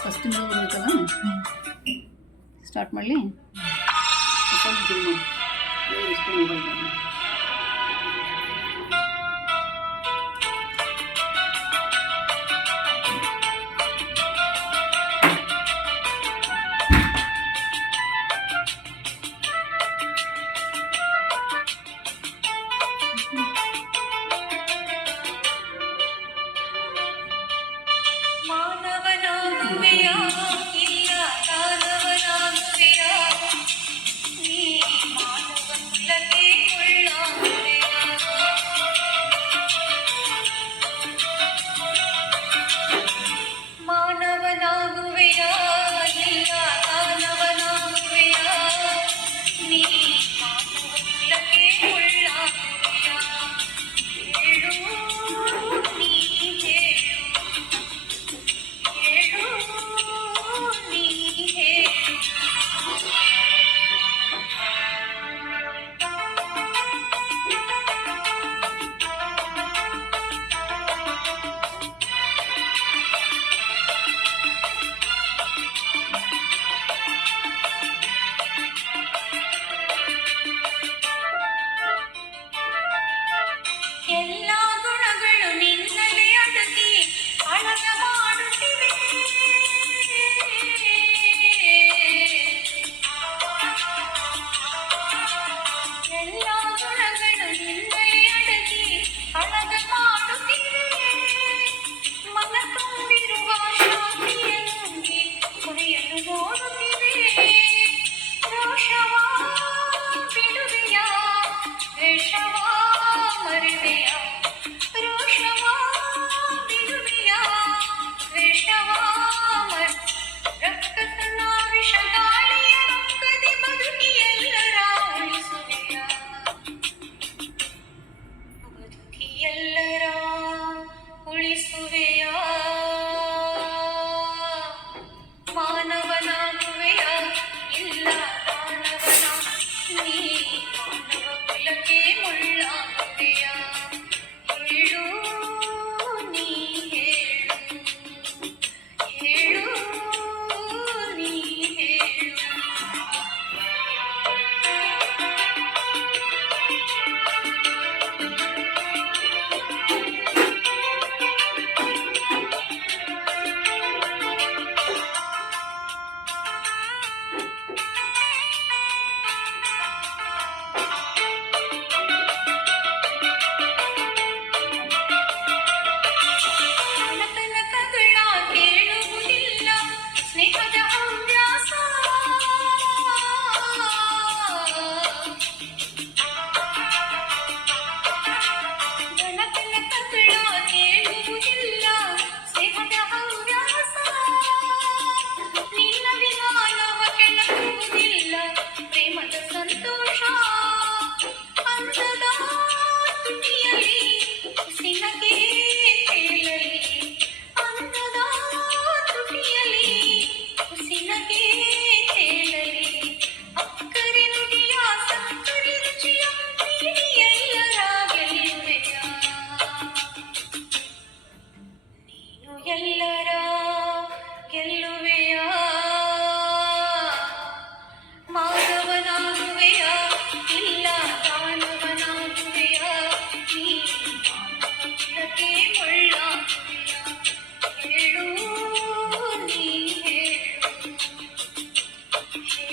ಫಸ್ಟಿಂದ ಓದ್ಬೇಕಲ್ಲ start ಮಾಡಲಿ ಮಾನವನಾಗುವೆಯ you